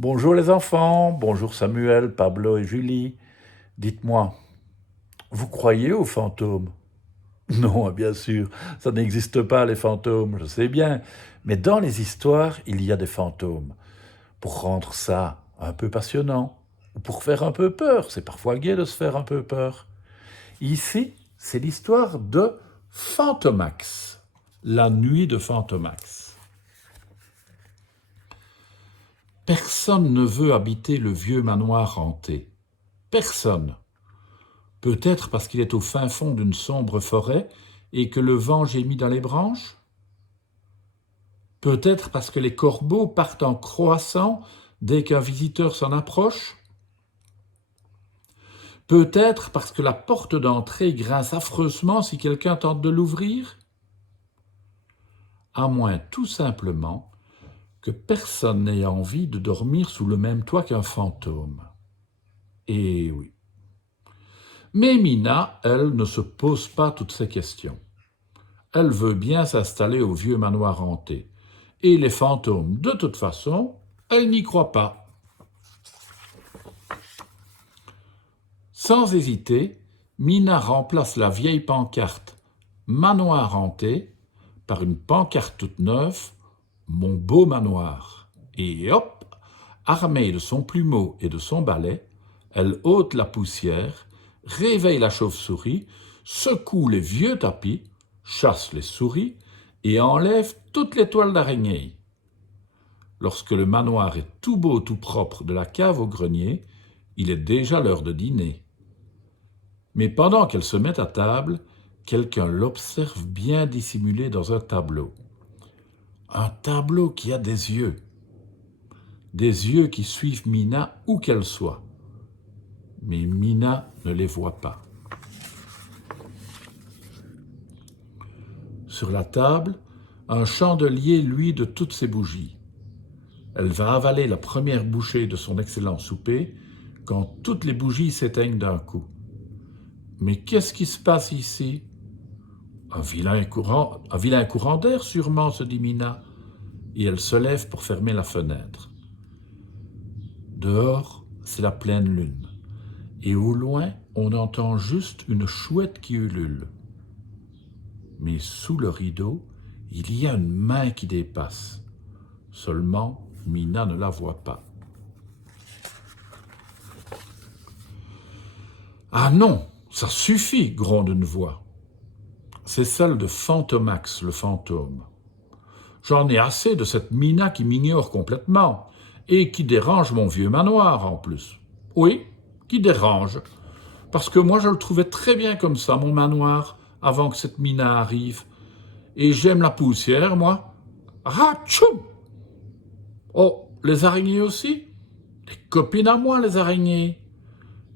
Bonjour les enfants, bonjour Samuel, Pablo et Julie. Dites-moi, vous croyez aux fantômes? Non, bien sûr, ça n'existe pas les fantômes, je sais bien. Mais dans les histoires, il y a des fantômes. Pour rendre ça un peu passionnant, ou pour faire un peu peur, c'est parfois gai de se faire un peu peur. Ici, c'est l'histoire de Fantomax, la nuit de Fantomax. Personne ne veut habiter le vieux manoir hanté. Personne. Peut-être parce qu'il est au fin fond d'une sombre forêt et que le vent gémit dans les branches? Peut-être parce que les corbeaux partent en croissant dès qu'un visiteur s'en approche? Peut-être parce que la porte d'entrée grince affreusement si quelqu'un tente de l'ouvrir? À moins tout simplement que personne n'ait envie de dormir sous le même toit qu'un fantôme. Eh oui. Mais Mina, elle, ne se pose pas toutes ces questions. Elle veut bien s'installer au vieux manoir hanté. Et les fantômes, de toute façon, elle n'y croit pas. Sans hésiter, Mina remplace la vieille pancarte Manoir hanté par une pancarte toute neuve Mon beau manoir. Et hop, armée de son plumeau et de son balai, elle ôte la poussière, réveille la chauve-souris, secoue les vieux tapis, chasse les souris et enlève toutes les toiles d'araignée. Lorsque le manoir est tout beau, tout propre, de la cave au grenier, il est déjà l'heure de dîner. Mais pendant qu'elle se met à table, quelqu'un l'observe bien dissimulé dans un tableau. Un tableau qui a des yeux qui suivent Mina où qu'elle soit. Mais Mina ne les voit pas. Sur la table, un chandelier luit de toutes ses bougies. Elle va avaler la première bouchée de son excellent souper quand toutes les bougies s'éteignent d'un coup. Mais qu'est-ce qui se passe ici? Un vilain courant d'air sûrement, se dit Mina, et elle se lève pour fermer la fenêtre. Dehors, c'est la pleine lune, et au loin, on entend juste une chouette qui ulule. Mais sous le rideau, il y a une main qui dépasse. Seulement, Mina ne la voit pas. « Ah non, ça suffit !» gronde une voix. C'est celle de Fantomax, le fantôme. J'en ai assez de cette Mina qui m'ignore complètement et qui dérange mon vieux manoir en plus. Oui, qui dérange. Parce que moi je le trouvais très bien comme ça, mon manoir, avant que cette Mina arrive. Et j'aime la poussière, moi. Ah, tchoum! Oh, les araignées aussi? Des copines à moi, les araignées.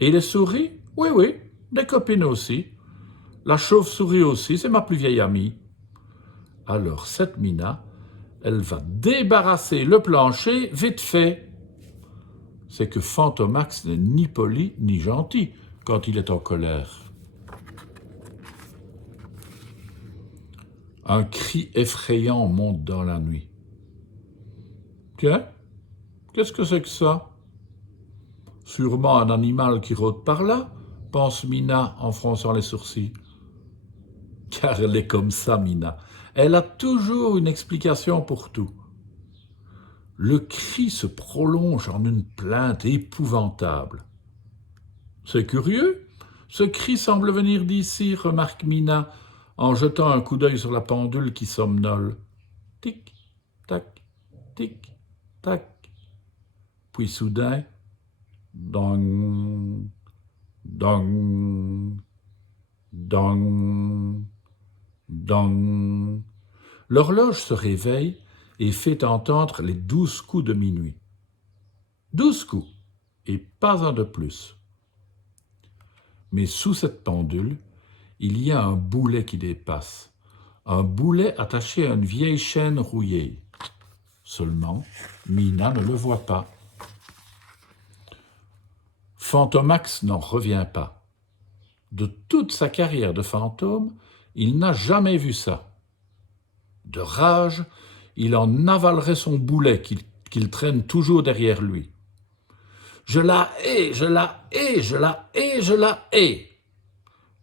Et les souris? Oui, oui, des copines aussi. La chauve-souris aussi, c'est ma plus vieille amie. Alors cette Mina, elle va débarrasser le plancher vite fait. C'est que Fantomax n'est ni poli ni gentil quand il est en colère. Un cri effrayant monte dans la nuit. Tiens, qu'est-ce que c'est que ça? Sûrement un animal qui rôde par là, pense Mina en fronçant les sourcils. Car elle est comme ça, Mina. Elle a toujours une explication pour tout. Le cri se prolonge en une plainte épouvantable. C'est curieux, ce cri semble venir d'ici, remarque Mina, en jetant un coup d'œil sur la pendule qui somnole. Tic, tac, tic, tac. Puis soudain, dong, dong, dong, dong. L'horloge se réveille et fait entendre les 12 coups de minuit. 12 coups, et pas un de plus. Mais sous cette pendule, il y a un boulet qui dépasse. Un boulet attaché à une vieille chaîne rouillée. Seulement, Mina ne le voit pas. Fantomax n'en revient pas. De toute sa carrière de fantôme, il n'a jamais vu ça. De rage, il en avalerait son boulet qu'il traîne toujours derrière lui. Je la hais, je la hais, je la hais, je la hais.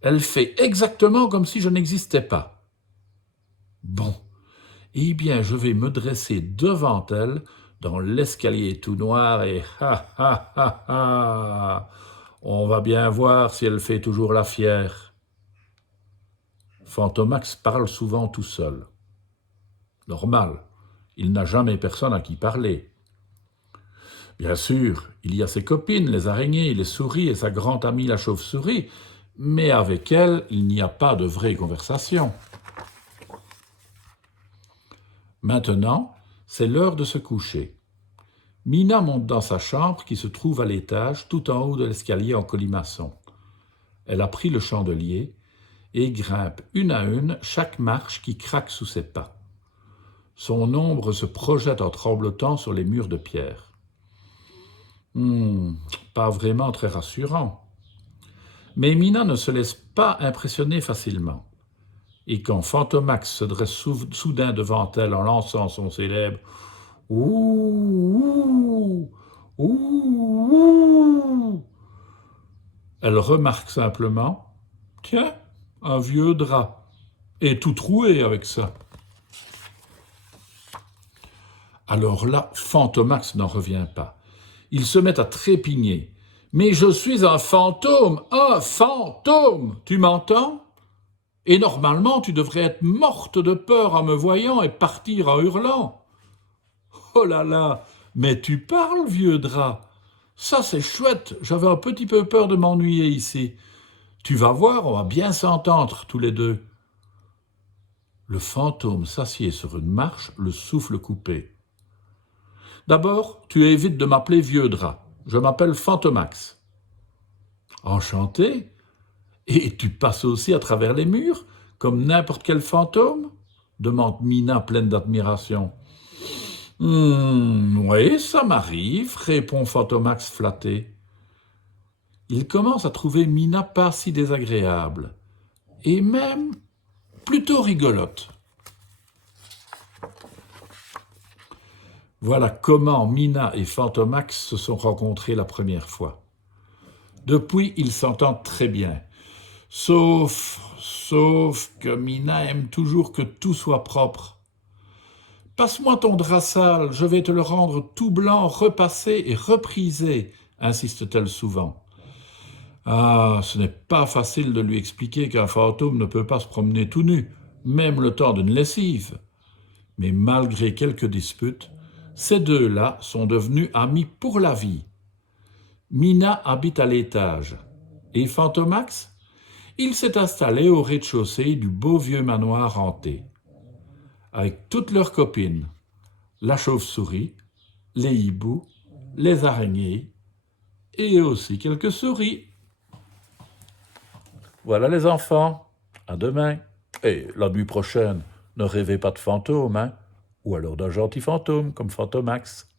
Elle fait exactement comme si je n'existais pas. Bon, eh bien, je vais me dresser devant elle, dans l'escalier tout noir, et on va bien voir si elle fait toujours la fière. Fantomax parle souvent tout seul. Normal, il n'a jamais personne à qui parler. Bien sûr, il y a ses copines, les araignées, les souris et sa grande amie la chauve-souris, mais avec elle, il n'y a pas de vraie conversation. Maintenant, c'est l'heure de se coucher. Mina monte dans sa chambre qui se trouve à l'étage, tout en haut de l'escalier en colimaçon. Elle a pris le chandelier et grimpe une à une chaque marche qui craque sous ses pas. Son ombre se projette en tremblotant sur les murs de pierre. Pas vraiment très rassurant. Mais Mina ne se laisse pas impressionner facilement. Et quand Fantomax se dresse soudain devant elle en lançant son célèbre « Ouh, ouh, ouh, ouh », elle remarque simplement « Tiens, un vieux drap, et tout troué avec ça ». Alors là, Fantomax n'en revient pas. Il se met à trépigner. « Mais je suis un fantôme, tu m'entends ? Et normalement, tu devrais être morte de peur en me voyant et partir en hurlant. » « Oh là là, mais tu parles, vieux drap. Ça, c'est chouette, j'avais un petit peu peur de m'ennuyer ici. Tu vas voir, on va bien s'entendre tous les deux. » Le fantôme s'assied sur une marche, le souffle coupé. « D'abord, tu évites de m'appeler vieux drap. Je m'appelle Fantomax. »« Enchanté. Et tu passes aussi à travers les murs, comme n'importe quel fantôme ?» demande Mina pleine d'admiration. « Oui, ça m'arrive, » répond Fantomax flatté. Il commence à trouver Mina pas si désagréable, et même plutôt rigolote. Voilà comment Mina et Fantomax se sont rencontrés la première fois. Depuis, ils s'entendent très bien. Sauf que Mina aime toujours que tout soit propre. « Passe-moi ton drap sale, je vais te le rendre tout blanc, repassé et reprisé, » insiste-t-elle souvent. Ah, ce n'est pas facile de lui expliquer qu'un fantôme ne peut pas se promener tout nu, même le temps d'une lessive. Mais malgré quelques disputes, ces deux-là sont devenus amis pour la vie. Mina habite à l'étage. Et Fantomax ? Il s'est installé au rez-de-chaussée du beau vieux manoir hanté. Avec toutes leurs copines, la chauve-souris, les hiboux, les araignées et aussi quelques souris. Voilà les enfants, à demain. Et la nuit prochaine, ne rêvez pas de fantômes, hein, ou alors d'un gentil fantôme comme Fantomax.